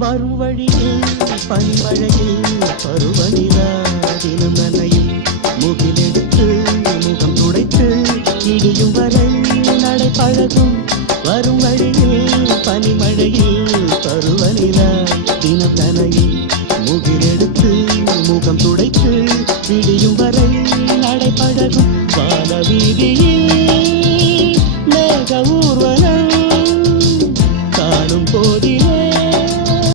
வரும் வழியில் பனிமழையில் பருவநிலா தினம் நனையும் முகிலெடுத்து முகம் துடைத்து இடியும் வரை நடை பழகும் வரும் வழியில் பனிமழையில் பருவநிலா தினம் நனையும் முகிலெடுத்து முகம்